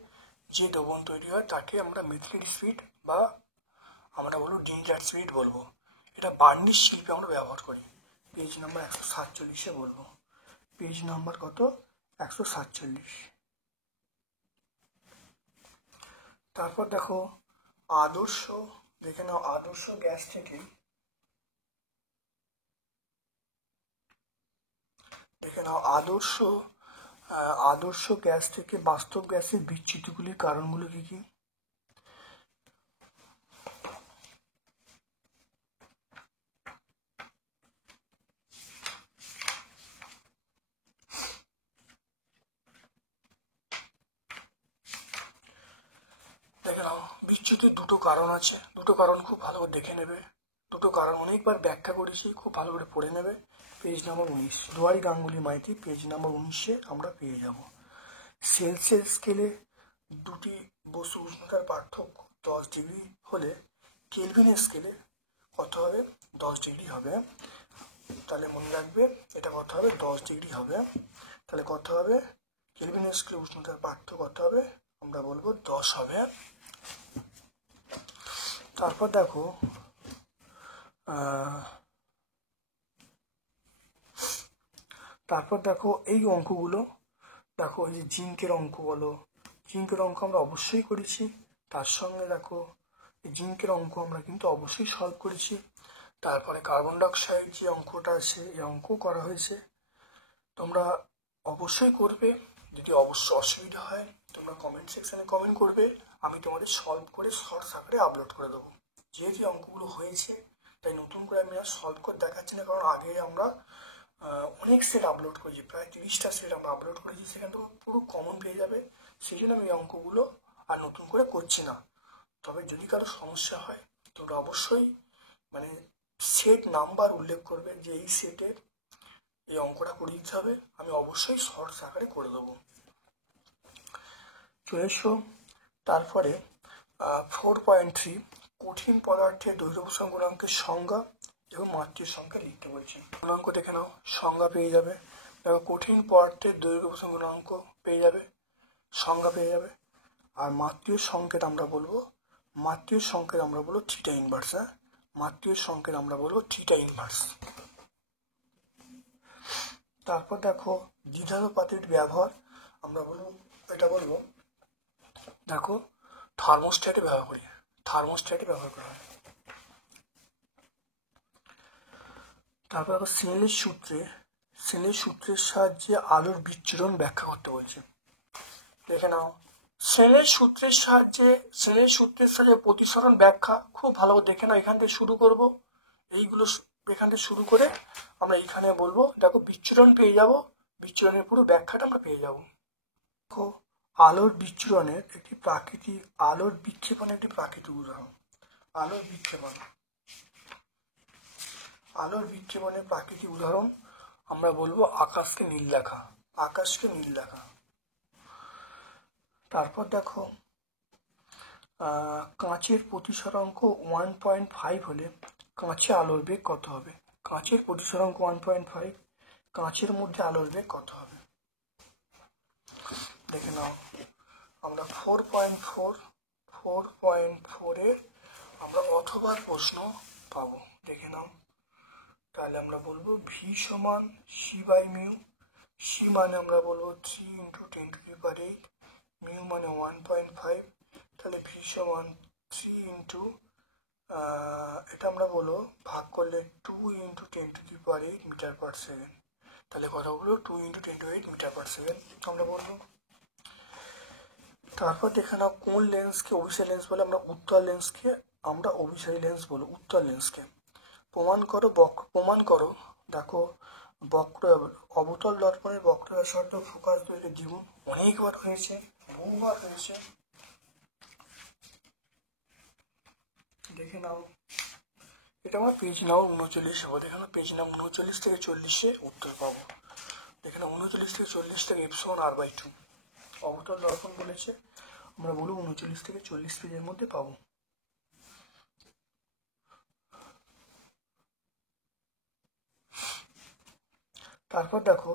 যে দ্রবণ তৈরি হয় তাকে আমরা মেথিলেট স্পিরিট বা আমরা বলবো ডিনজার স্পিরিট বলবো। এটা বার্নিশ শিল্পে আমরা ব্যবহার করি। পেজ নাম্বার 147 বলবো, পেজ নাম্বার কত? 147। তারপর দেখো আদর্শ, দেখে নাও আদর্শ গ্যাস থেকে, দেখে নাও আদর্শ গ্যাস থেকে বাস্তব গ্যাসের বিচ্যুতিগুলির কারণগুলো কি কি? দেখে নাও বিচ্যুতির দুটো কারণ আছে, দুটো কারণ খুব ভালো করে দেখে নেবে, দুটো কারণ অনেকবার ব্যাখ্যা করেছি, খুব ভালো করে পড়ে নেবে। Page number 19, Duari Ganguly Maiti, page number 19 আমরা পেয়ে যাব। সেলসিয়াস স্কেলে দুটি বস্তু উষ্ণতার পার্থক্য 10 ডিগ্রি হলে কেলভিন স্কেলে কত হবে? 10 ডিগ্রি হবে। তাহলে মনে রাখবে এটা কত হবে? 10 ডিগ্রি হবে। তাহলে কত হবে? কেলভিন স্কেলে উষ্ণতার পার্থক্য কত হবে? আমরা বলবো 10 হবে। তারপর দেখো এই অঙ্কগুলো দেখো, এই যে জিঙ্কের অঙ্ক বলো, জিঙ্কের অঙ্ক আমরা অবশ্যই করেছি। তার সঙ্গে দেখো এই জিঙ্কের অঙ্ক আমরা কিন্তু অবশ্যই সলভ করেছি। তারপরে কার্বন ডাইঅক্সাইড যে অঙ্কটা আছে এই অঙ্ক করা হয়েছে, তোমরা অবশ্যই করবে। যদি অবশ্যই অসুবিধা হয় তোমরা কমেন্ট সেকশনে কমেন্ট করবে, আমি তোমাদের সলভ করে শর্টস আকারে আপলোড করে দেবো। যে অঙ্কগুলো হয়েছে তাই নতুন করে আমি আর সলভ করে দেখাচ্ছি না, কারণ আগে আমরা অনেক সেট আপলোড করেছি, প্রায় 30টা সেট আমরা আপলোড করেছি, সেখান থেকে পুরো কমন পেয়ে যাবে। সেই জন্য আমি এই অঙ্কগুলো আর নতুন করে করছি না। তবে যদি কারো সমস্যা হয় তোমরা অবশ্যই মানে সেট নাম্বার উল্লেখ করবে যে এই সেটের এই অঙ্কটা করে দিতে হবে, আমি অবশ্যই শর্টস আকারে করে দেবো। চলে এসো তারপরে 4.3 কঠিন পদার্থের দৈর্ঘ্য প্রসারণ গুণাঙ্কের সংজ্ঞা এবং মাত্রার সংখ্যা লিখতে বলছি। গুণাঙ্ক দেখে নাও, সংজ্ঞা পেয়ে যাবে। দেখো কঠিন পদার্থের দৈর্ঘ্য প্রসারণ গুণাঙ্ক পেয়ে যাবে, সংজ্ঞা পেয়ে যাবে। আর মাত্রার সংকেত আমরা বলবো থিটা ইনভার্স। মাত্রার সংকেত আমরা বলবো থিটা ইনভার্স। তারপর দেখো দ্বিধানুপাতের ব্যবহার আমরা বলবো, এটা বলবো দেখো থার্মোস্ট্যাটে ব্যবহার করা হয়। তারপর দেখো স্নেলের সূত্রের সাহায্যে আলোর বিচ্ছুরণ ব্যাখ্যা করতে বলছে। দেখে নাও শ্রেণীর সূত্রের সাহায্যে প্রতিসরণ ব্যাখ্যা খুব ভালো করে দেখে নাও। এখান থেকে শুরু করব, এইগুলো এখান থেকে শুরু করে আমরা এইখানে বলবো। দেখো বিচ্ছুরণ পেয়ে যাব, বিচ্ছুরণের পুরো ব্যাখ্যাটা আমরা পেয়ে যাব। দেখো আলোর বিচ্ছুরণের একটি প্রাকৃতিক, আলোর বিক্ষেপণের একটি প্রাকৃতিক উদাহরণ। আলোর বিক্ষেপণের প্রাকৃতিক উদাহরণ আমরা বলবো আকাশকে নীল দেখা। তারপর দেখো কাঁচের প্রতিসরাঙ্ক 1.5 হলে কাঁচে আলোর বেগ কত হবে? কাঁচের প্রতিসরাঙ্ক 1.5, কাঁচের মধ্যে আলোর বেগ কত হবে দেখে নাও। আমরা 4.4 এ আমরা অথবা প্রশ্ন পাবো, দেখে নাও। তাহলে আমরা বলবো ভি সমান সি বাই মিউ। সি মানে আমরা বলবো 3 × 10⁸, মিউ মানে 1.5, তাহলে ভি সমান 3 এটা আমরা বলবো ভাগ করলে 2 × 10⁸ মিটার পার সেকেন্ড। তাহলে কথা বলবো 2 × 10⁸ মিটার পার সেকেন্ড আমরা বলবো। তারপর দেখে নাও কোন লেন্সকে অভিসারী লেন্স বলে? আমরা উত্তল লেন্সকে আমরা অভিসারী লেন্স বলবো, উত্তল লেন্সকে। প্রমাণ করো। দেখো অবতল দর্পণের বক্র ব্যাসার্ধ ফোকাস দৈর্ঘ্য দ্বিগুণ। অনেকবার হয়েছে, বহুবার হয়েছে, দেখে নাও। এটা আমার পেজ নাম্বার 39 হবে। দেখে নাও পেজ নাম্বার 39 থেকে 40-এ উত্তর পাবো। দেখে নাও 39 থেকে 40 থেকে f=r/2 অবতল দর্পণ বলেছে, আমরা বলবো 39 থেকে 40 পেজের মধ্যে পাবো। তারপর দেখো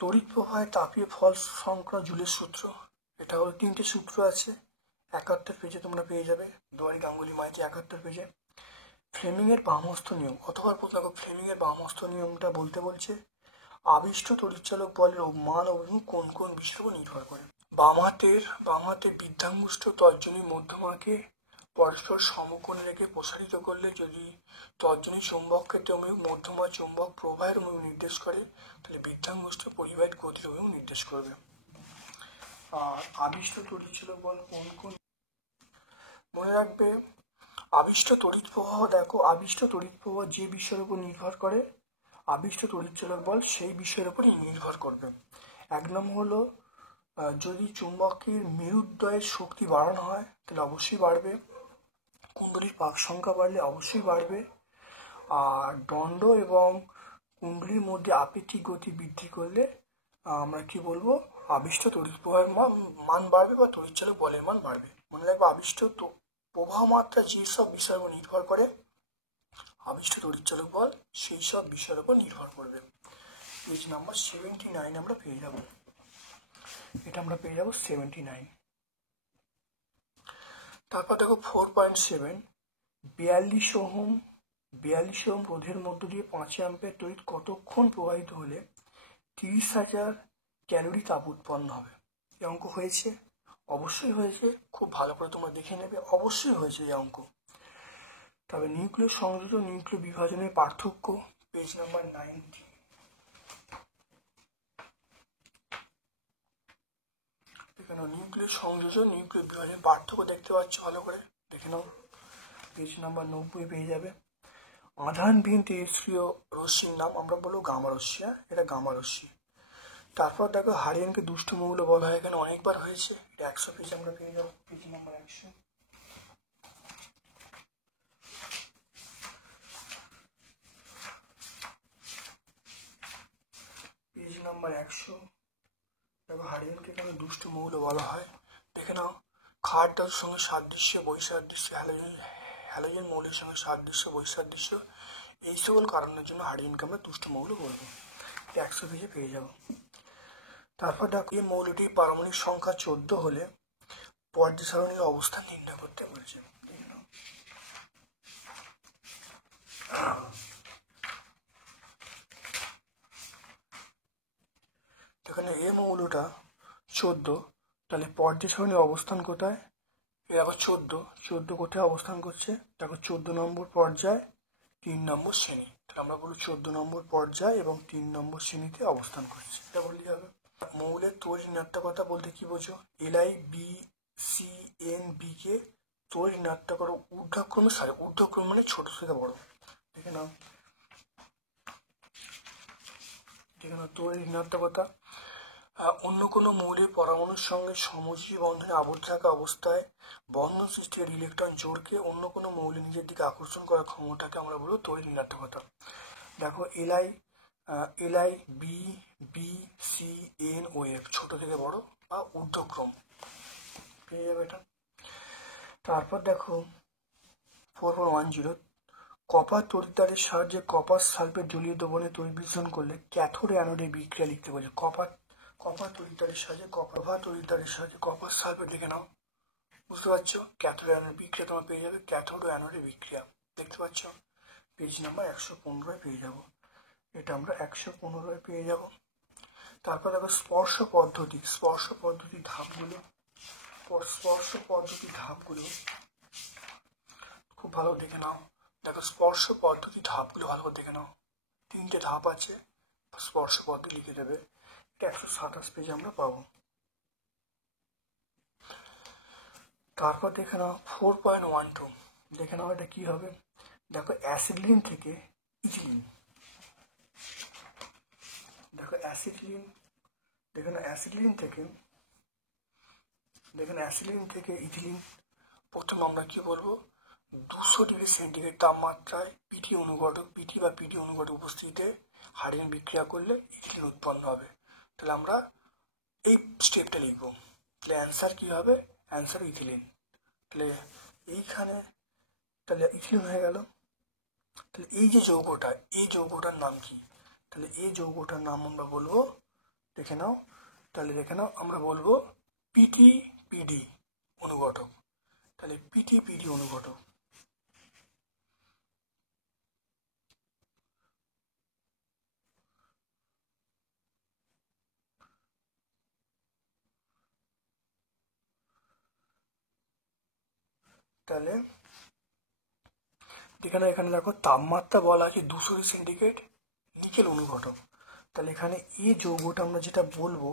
তড়িৎ প্রবাহে তাপীয় ফল সংক্রান্ত জুলের সূত্র। এটা হলো 3টে সূত্র আছে, 71 পেজে তোমরা পেয়ে যাবে, দুয়ারি গাঙ্গুলি মাঝে 71 পেজে। ফ্লেমিংয়ের বামহস্ত নিয়ম, অথবা দেখো ফ্লেমিংয়ের বামহস্ত নিয়মটা বলতে বলছে আবিষ্ট তড়িৎচালক বলের মান অভিমুখ কোন কোন বিষয়ের উপর নির্ভর করে। বাম হাতের বৃদ্ধাঙ্গুষ্ঠ তর্জনী মধ্যমাকে পরস্পর সমকোণে রেখে প্রসারিত করলে যদি তর্জনী চুম্বক ক্ষেত্রে অভিমুখ মধ্যমা চুম্বক প্রবাহের অভিমুখ নির্দেশ করে, তাহলে বৃদ্ধাঙ্গুষ্ঠ পরিবাহিত গতির অভিমুখ নির্দেশ করবে। আর আবিষ্ট তড়িৎচালক বল কোন কোন মনে রাখবে? আবিষ্ট তড়িৎ প্রবাহ, দেখো আবিষ্ট তড়িৎ প্রবাহ যে বিষয়ের উপর নির্ভর করে, আবিষ্ট তড়িৎচালক বল সেই বিষয়ের উপরই নির্ভর করবে। 1 নম্বর হলো যদি চুম্বকের মেরুদ্বয়ের শক্তি বাড়ানো হয় তাহলে অবশ্যই বাড়বে, কুণ্ডলীর পাক সংখ্যা বাড়লে অবশ্যই বাড়বে, আর দণ্ড এবং কুণ্ডলীর মধ্যে আপেক্ষিক গতি বৃদ্ধি করলে আমরা কি বলবো? আবিষ্ট তড়িৎ প্রবাহের মান বাড়বে বা তড়িৎচালক বলের মান বাড়বে। মনে রাখবে আবিষ্ট প্রবাহ মাত্রা যেসব বিষয়ের উপর নির্ভর করে, আবিষ্ট তড়িৎচালক বল সেই সব বিষয়ের উপর নির্ভর করবে। পেজ নাম্বার 79 আমরা পেয়ে যাব, এটা আমরা পেয়ে যাব 79। তারপর দেখো 4.7 42 ওহম রোধের মধ্য দিয়ে 5 অ্যাম্পিয়ার তড়িৎ কতক্ষণ প্রবাহিত হলে 30,000 ক্যালোরি তাপ উৎপন্ন হবে? এই অঙ্ক হয়েছে, অবশ্যই হয়েছে, খুব ভালো করে তোমরা দেখে নেবে, অবশ্যই হয়েছে এই অঙ্ক। তবে নিউক্লিয় সংযোজন নিউক্লিয় বিভাজনের পার্থক্য, পেজ নাম্বার 90। এখানে নিউক্লিয় সংযোজন নিউক্লিয় বিভাজনের পার্থক্য দেখতে পাচ্ছ, ভালো করে দেখে নাও, পেজ নাম্বার 90 পেয়ে যাবে। আধানবিহীন তেজস্ক্রিয় রশ্মির নাম আমরা বলবো গামা রশ্মি, এটা গামা রশ্মি। তারপর দেখো হারিয়ানকে দুষ্ট মৌল বলা হয়, এখানে অনেকবার হয়েছে, এটা 100 পেজ আমরা পেয়ে যাবো, পেজ নাম্বার 100। পেজ নাম্বার 100 দেখো হারিয়ানকে এখানে দুষ্ট মৌল বলা হয়। দেখে নাও ক্ষার ধাতুর সঙ্গে সাদৃশ্য বৈসাদৃশ্য, হ্যালোজেন মৌলের সঙ্গে সাদৃশ্য বৈসাদৃশ্য, এই সকল কারণের জন্য হারিয়ানকে আমরা দুষ্ট মৌল বলবো, 100 পেজে পেয়ে যাব। তারপর দেখো এই মৌলটির পারমাণবিক সংখ্যা 14 হলে পর্যায় সারণীর অবস্থান নির্ণয় করতে বলছে। এখানে এই মৌলটা 14, তাহলে পর্যায় সারণীর অবস্থান কোথায়? দেখো 14 কোথায় অবস্থান করছে? দেখো 14 নম্বর পর্যায় 3 নম্বর শ্রেণী, তাহলে আমরা বলবো 14 নম্বর পর্যায় এবং 3 নম্বর শ্রেণীতে অবস্থান করছে, এটা বললেই হবে। মৌলের তড়িৎ ঋণাত্মকতা বলতে কি বোঝো? LiBCNB কে তড়িৎ ঋণাত্মকতা ঊর্ধ্বক্রমে সারে, ঊর্ধ্বক্রম মানে ছোট থেকে বড়। দেখে নাও তড়িৎ ঋণাত্মকতা অন্য কোনো মৌলের পরমাণুর সঙ্গে সমযোজী বন্ধনে আবদ্ধ থাকা অবস্থায় বন্ধন সৃষ্টির ইলেকট্রন জোড়কে অন্য কোনো মৌলের নিজের দিকে আকর্ষণ করার ক্ষমতাকে আমরা বলবো তড়িৎ ঋণাত্মকতা। দেখো LiBCNOF ছোট থেকে বড় বা ঊর্ধ্বক্রম পেয়ে যাবে এটা। তারপর দেখো 4.10 কপার তড়িৎদ্বারের সাহায্যে কপার সালফেট জলীয় দ্রবণে তড়িৎ বিশ্লেষণ করলে ক্যাথোড অ্যানোডে বিক্রিয়া লিখতে বলে। কপার তড়িৎদ্বারের সাহায্যে কপার সালফেট লিখে নাও, বুঝতে পারছো? ক্যাথোড অ্যানোডে বিক্রিয়া তোমার পেয়ে যাবে, ক্যাথোড ও অ্যানোডে বিক্রিয়া দেখতে পাচ্ছ, পেজ নাম্বার 115 পেয়ে যাব, এটা আমরা 115 পেয়ে যাব। তারপর দেখো স্পর্শ পদ্ধতির ধাপগুলো খুব ভালো দেখে নাও। দেখো স্পর্শ পদ্ধতি ধাপগুলো ভালো করে দেখে নাও, 3টে ধাপ আছে, স্পর্শ পদ্ধতি লিখে দেবে, এটা 127 পেজে আমরা পাবো। তারপর দেখে নাও 4.12 দেখে নাও এটা কি হবে। দেখো অ্যাসিডিলিন থেকে ইথিলিন, দেখো অ্যাসিডিলিন থেকে ইথিলিন প্রথম আমরা কি বলবো, 200 ডিগ্রি সেন্টিগ্রেড তাপমাত্রায় পিটি অনুঘটক উপস্থিতিতে হাইড্রোজেন বিক্রিয়া করলে ইথিলিন উৎপন্ন হবে। তাহলে আমরা এই স্টেপটা লিখবো, তাহলে অ্যান্সার কি হবে, অ্যান্সার ইথিলিন। তাহলে এইখানে তাহলে ইথিলিন হয়ে গেল। তাহলে এই যৌগটার নাম কি, তাহলে এই যৌগটার নাম আমরা বলবো, দেখে নাও আমরা বলবো পিটি-পিডি অনুঘটক। তাহলে পিটি-পিডি অনুঘটক। তাহলে এখানে দেখো তাপমাত্রা বলা আছে 200 ডিগ্রি সেন্টিগ্রেড, নিকেল অনুঘটক। তাহলে এখানে এই যৌগটা আমরা যেটা বলবো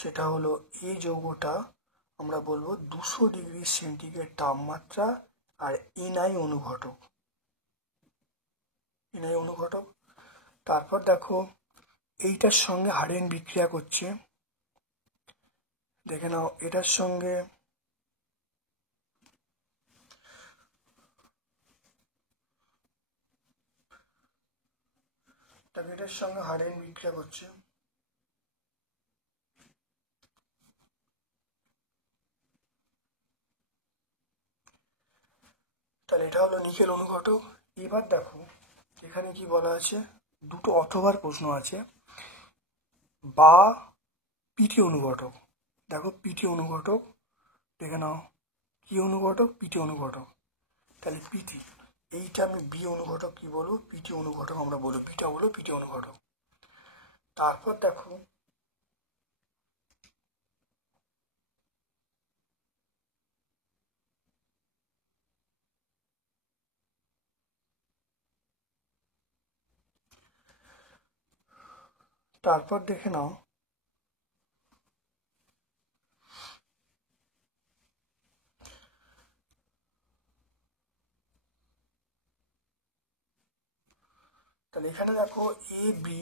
সেটা হলো, এই যৌগটা আমরা বলবো 200 ডিগ্রি সেন্টিগ্রেড তাপমাত্রা আর এনআই অনুঘটক। তারপর দেখো এইটার সঙ্গে হাইড্রোজেন বিক্রিয়া করছে, দেখে নাও এটার সঙ্গে হাইড্রোজেন বিক্রিয়া করছে, তাহলে এটা হলো নিকেল অনুঘটক। এবার দেখো এখানে কি বলা আছে, দুটো অথবার প্রশ্ন আছে, বা পিটি অনুঘটক। দেখো পিটি অনুঘটক, দেখে নাও কি অনুঘটক, পিটি অনুঘটক। তাহলে পিটি, এইটা আমি বি অনুঘটক কি বলবো, পিটি অনুঘটক আমরা বলবো, বিটা হলো পিটি অনুঘটক। তারপর দেখো দেখে নাও তাহলে এখানে দেখো এ বি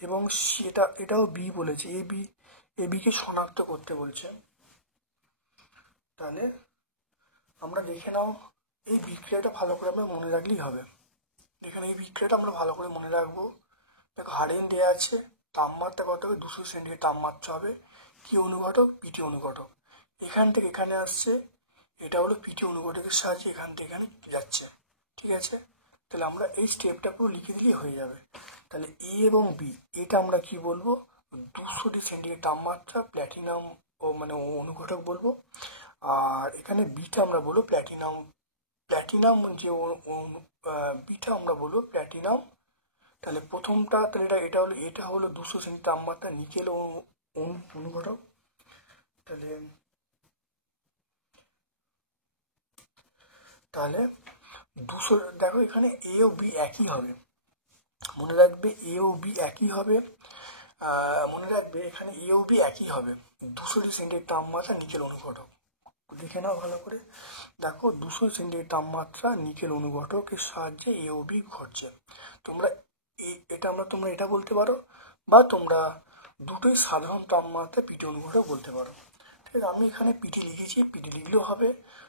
এবং এটাও বি বলেছে, এ বি কে শনাক্ত করতে বলছে। তাহলে আমরা দেখে নাও এই বিক্রিয়াটা ভালো করে আমরা মনে রাখলেই হবে। এখানে এই বিক্রিয়াটা আমরা ভালো করে মনে রাখবো। দেখো হাইড্রোজেন দেওয়া আছে, তাপমাত্রা কত হবে, 200 সেন্টিগ্রেড তাপমাত্রা হবে, কি অনুঘটক, পিটি অনুঘটক। এখান থেকে এখানে আসছে, এটা হলো পিটি অনুঘটকের সাহায্যে এখান থেকে এখানে যাচ্ছে, ঠিক আছে। তাহলে আমরা এই স্টেপটা পুরো লিখে দিলেই হয়ে যাবে। তাহলে এ এবং বি, এটা আমরা কি বলবো, 200 ডিগ্রি সেন্টিগ্রেড তাপমাত্রা প্ল্যাটিনাম মানে অনুঘটক বলবো, আর এখানে বিটা আমরা বলবো প্ল্যাটিনাম যে বিটা আমরা বলবো প্ল্যাটিনাম। তাহলে প্রথমটা, তাহলে এটা হলো 200 সেন্টিগ্রেড তাপমাত্রা নিকেল অনুঘটক। তাহলে 200, দেখো এখানে এ ও বি একই হবে, মনে রাখবে এ ও বি একই হবে। মনে রাখবে এখানে এওবি একই হবে, 200 সেন্টিগ্রেড তাপমাত্রা নিকেল অনুঘটক। দেখে নাও ভালো করে, দেখো 200 সেন্টিগ্রেড তাপমাত্রা নিকেল অনুঘটকের সাহায্যে এওবি ঘটছে। তোমরা তোমরা এটা বলতে পারো, বা তোমরা দুটোই সাধারণ তাপমাত্রা পিটি অনুঘটক বলতে পারো। ঠিক আছে, আমি এখানে পিটি লিখেছি, পিটি লিখলেও হবে।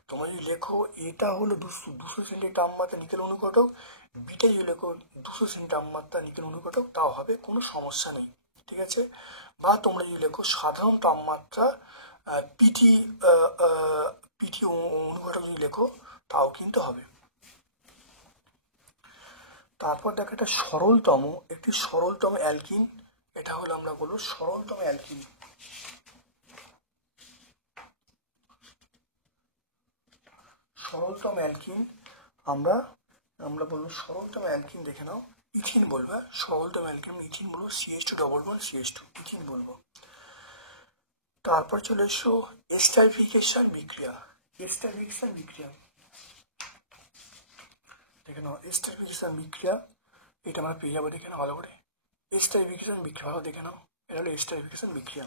তোমরা যদি লেখো এটা হলো 200 সেন্টিগ্রেড তাপমাত্রা নিকেল অনুঘটক, বিটা যদি লেখো 200 সেন্টিগ্রেড তাপমাত্রা নিকেল অনুঘটক, তাও হবে, কোনো সমস্যা নেই। ঠিক আছে, বা তোমরা যদি লেখো সাধারণ তাপমাত্রা পিটি পিটি অনুঘটক যদি লেখো, তাও কিন্তু হবে। তারপর দেখো একটি সরলতম অ্যালকিন, এটা হলো আমরা বলবো সরলতম অ্যালকিন। সরলতম অ্যালকিন আমরা বলবো সরলতম অ্যালকিন, দেখে নাও ইথিন বলবো। সরলতম অ্যালকিন ইথিন বলবো, CH2 double bond CH2 ethene বলবো। তারপর চলে এসো এস্টারিফিকেশন বিক্রিয়া। দেখে নাও এস্টারিফিকেশন বিক্রিয়া, এটা আমরা পেয়ে যাবো, দেখে নাও ভালো করে। এস্টারিফিকেশন বিক্রিয়া ভালো দেখে নাও, এটা হলো এস্টারিফিকেশন বিক্রিয়া।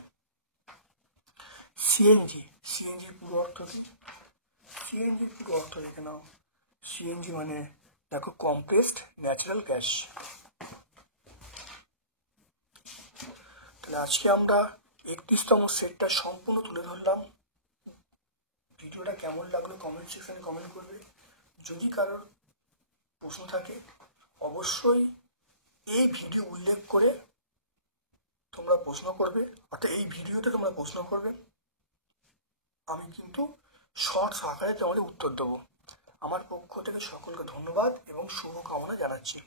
সিএনজির পুরো অর্থ কি? সিএনজির পুরো অর্থ দেখে নাও। সিএনজি মানে দেখো কম্প্রেসড ন্যাচারাল গ্যাস। তাহলে আজকে আমরা 31তম সেটটা সম্পূর্ণ তুলে ধরলাম। ভিডিওটা কেমন লাগলো কমেন্ট সেকশনে কমেন্ট করবে। যদি কারোর প্রশ্ন থাকে অবশ্যই এই ভিডিও উল্লেখ করে তোমরা প্রশ্ন করবে, অর্থাৎ এই ভিডিওতে তোমরা প্রশ্ন করবে, আমি কিন্তু শর্টস আকারে তোমাদের উত্তর দেবো। আমার পক্ষ থেকে সকলকে ধন্যবাদ এবং শুভকামনা জানাচ্ছি।